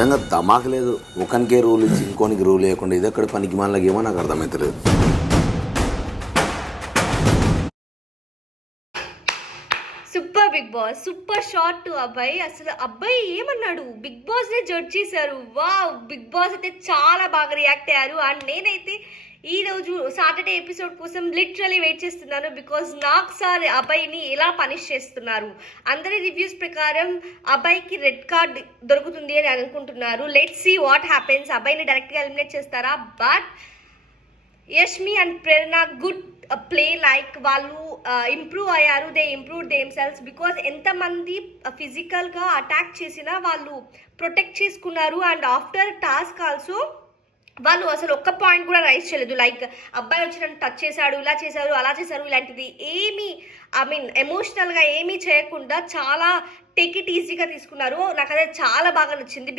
నిజంగా ధమాక్ లేదు. ఒకనికే రూల్ ఇచ్చి ఇంకోనికి రూల్ లేకుండా ఇది ఎక్కడ పనికి మనలకి ఏమో నాకు అర్థమవుతలేదు. Super Bigg Boss, super shot to అబ్బాయి. అసలు అబ్బాయి ఏమన్నాడు, బిగ్ బాస్ నే జడ్జ్ చేశారు. వావ్, బిగ్ బాస్ అయితే చాలా బాగా రియాక్ట్ అయ్యారు. అండ్ నేనైతే ఈ రోజు సాటర్డే ఎపిసోడ్ కోసం లిటరలీ వెయిట్ చేస్తున్నాను. బికాజ్ నాకు సార్ అబ్బాయిని ఎలా పనిష్ చేస్తున్నారు. అందరి రివ్యూస్ ప్రకారం అబ్బాయికి రెడ్ కార్డ్ దొరుకుతుంది అని అనుకుంటున్నారు. Let's see what happens. అబ్బాయిని డైరెక్ట్గా ఎలిమినేట్ చేస్తారా? But Yashmi and Prerana good play, like వాళ్ళు ఇంప్రూవ్ అయ్యారు. They improve themselves. Because ఎంతమంది ఫిజికల్గా అటాక్ చేసినా వాళ్ళు ప్రొటెక్ట్ చేసుకున్నారు. అండ్ ఆఫ్టర్ టాస్క్ ఆల్సో వాళ్ళు అసలు ఒక్క పాయింట్ కూడా రైజ్ చేయలేదు. లైక్ అబ్బాయి వచ్చి నన్ను టచ్ చేశాడు, ఇలా చేశారు, అలా చేశారు, ఇలాంటిది ఏమీ ఎమోషనల్గా ఏమీ చేయకుండా చాలా టేక్ ఇట్ ఈజీగా తీసుకున్నారు. నాకు అదే చాలా బాగా నచ్చింది.